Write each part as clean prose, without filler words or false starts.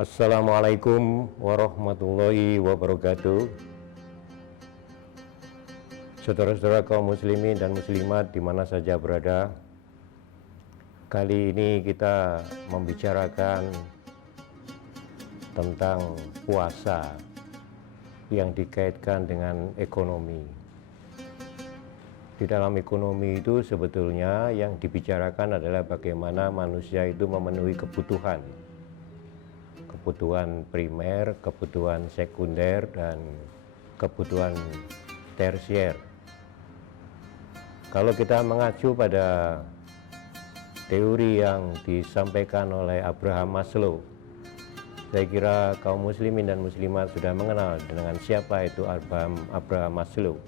Assalamualaikum warahmatullahi wabarakatuh. Saudara-saudara kaum muslimin dan muslimat di mana saja berada, kali ini kita membicarakan tentang puasa yang dikaitkan dengan ekonomi. Di dalam ekonomi itu sebetulnya yang dibicarakan adalah bagaimana manusia itu memenuhi kebutuhan primer, kebutuhan sekunder, dan kebutuhan tersier. Kalau kita mengacu pada teori yang disampaikan oleh Abraham Maslow, saya kira kaum muslimin dan muslimat sudah mengenal dengan siapa itu Abraham Maslow,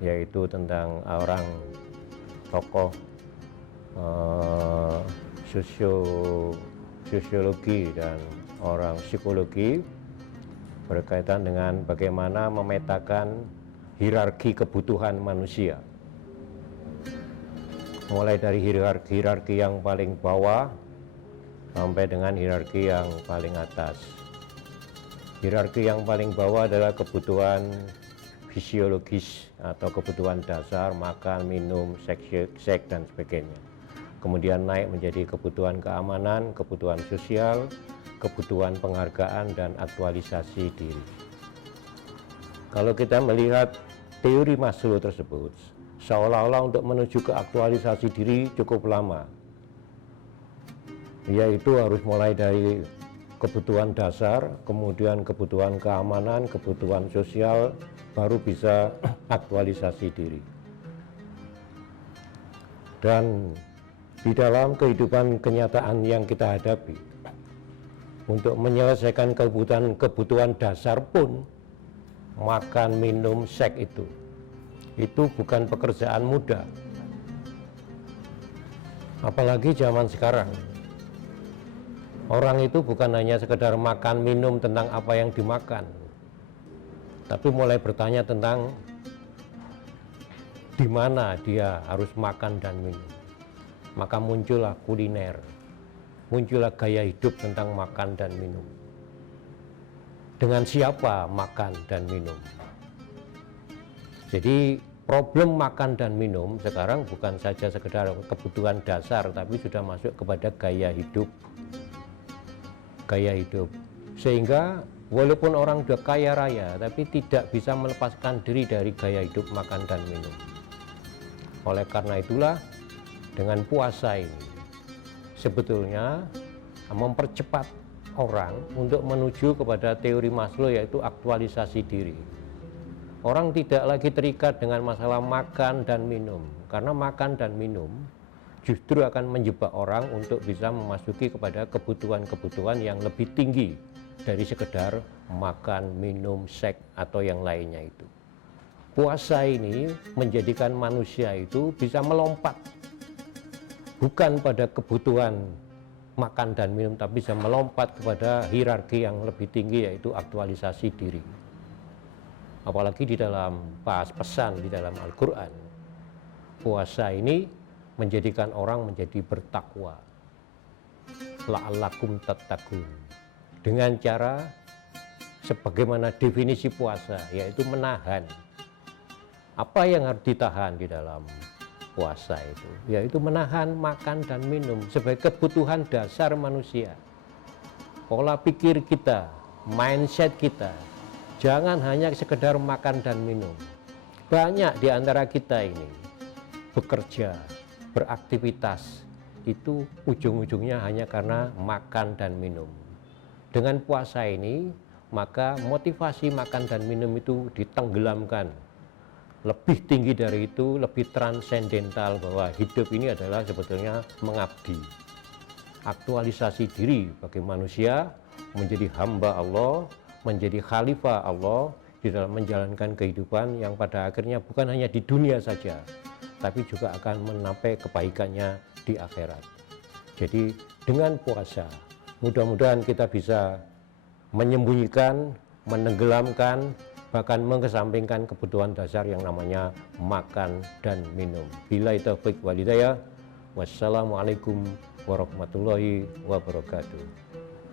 yaitu tentang orang tokoh sosiologi dan orang psikologi berkaitan dengan bagaimana memetakan hierarki kebutuhan manusia, mulai dari hierarki yang paling bawah sampai dengan hierarki yang paling atas. Hierarki yang paling bawah adalah kebutuhan fisiologis atau kebutuhan dasar, makan, minum, seks dan sebagainya. Kemudian naik menjadi kebutuhan keamanan, kebutuhan sosial, kebutuhan penghargaan, dan aktualisasi diri. Kalau kita melihat teori Maslow tersebut, seolah-olah untuk menuju ke aktualisasi diri cukup lama, yaitu harus mulai dari kebutuhan dasar, kemudian kebutuhan keamanan, kebutuhan sosial, baru bisa aktualisasi diri. Dan di dalam kehidupan kenyataan yang kita hadapi, untuk menyelesaikan kebutuhan dasar pun, makan, minum, seks itu bukan pekerjaan mudah. Apalagi zaman sekarang, orang itu bukan hanya sekedar makan minum tentang apa yang dimakan, tapi mulai bertanya tentang di mana dia harus makan dan minum. Maka muncullah kuliner, muncullah gaya hidup tentang makan dan minum. Dengan siapa makan dan minum? Jadi problem makan dan minum sekarang bukan saja sekedar kebutuhan dasar, tapi sudah masuk kepada gaya hidup. Sehingga walaupun orang sudah kaya raya, tapi tidak bisa melepaskan diri dari gaya hidup makan dan minum. Oleh karena itulah, dengan puasa ini sebetulnya mempercepat orang untuk menuju kepada teori Maslow, yaitu aktualisasi diri. Orang tidak lagi terikat dengan masalah makan dan minum, karena makan dan minum justru akan menjebak orang untuk bisa memasuki kepada kebutuhan-kebutuhan yang lebih tinggi dari sekedar makan, minum, seks, atau yang lainnya itu. Puasa ini menjadikan manusia itu bisa melompat bukan pada kebutuhan makan dan minum, tapi bisa melompat kepada hierarki yang lebih tinggi, yaitu aktualisasi diri. Apalagi di dalam pesan di dalam Al-Quran, puasa ini menjadikan orang menjadi bertakwa, la'allakum tattaqun, dengan cara sebagaimana definisi puasa, yaitu menahan. Apa yang harus ditahan di dalam puasa itu, yaitu menahan makan dan minum sebagai kebutuhan dasar manusia. Pola pikir kita, mindset kita, jangan hanya sekedar makan dan minum. Banyak di antara kita ini bekerja, beraktivitas, itu ujung-ujungnya hanya karena makan dan minum. Dengan puasa ini, maka motivasi makan dan minum itu ditenggelamkan. Lebih tinggi dari itu, lebih transendental, bahwa hidup ini adalah sebetulnya mengabdi. Aktualisasi diri bagi manusia menjadi hamba Allah, menjadi khalifah Allah di dalam menjalankan kehidupan yang pada akhirnya bukan hanya di dunia saja, tapi juga akan mencapai kebaikannya di akhirat. Jadi dengan puasa, mudah-mudahan kita bisa menyembunyikan, menenggelamkan, bahkan mengesampingkan kebutuhan dasar yang namanya makan dan minum. Billahi taufiq wal hidayah. Wassalamualaikum warahmatullahi wabarakatuh.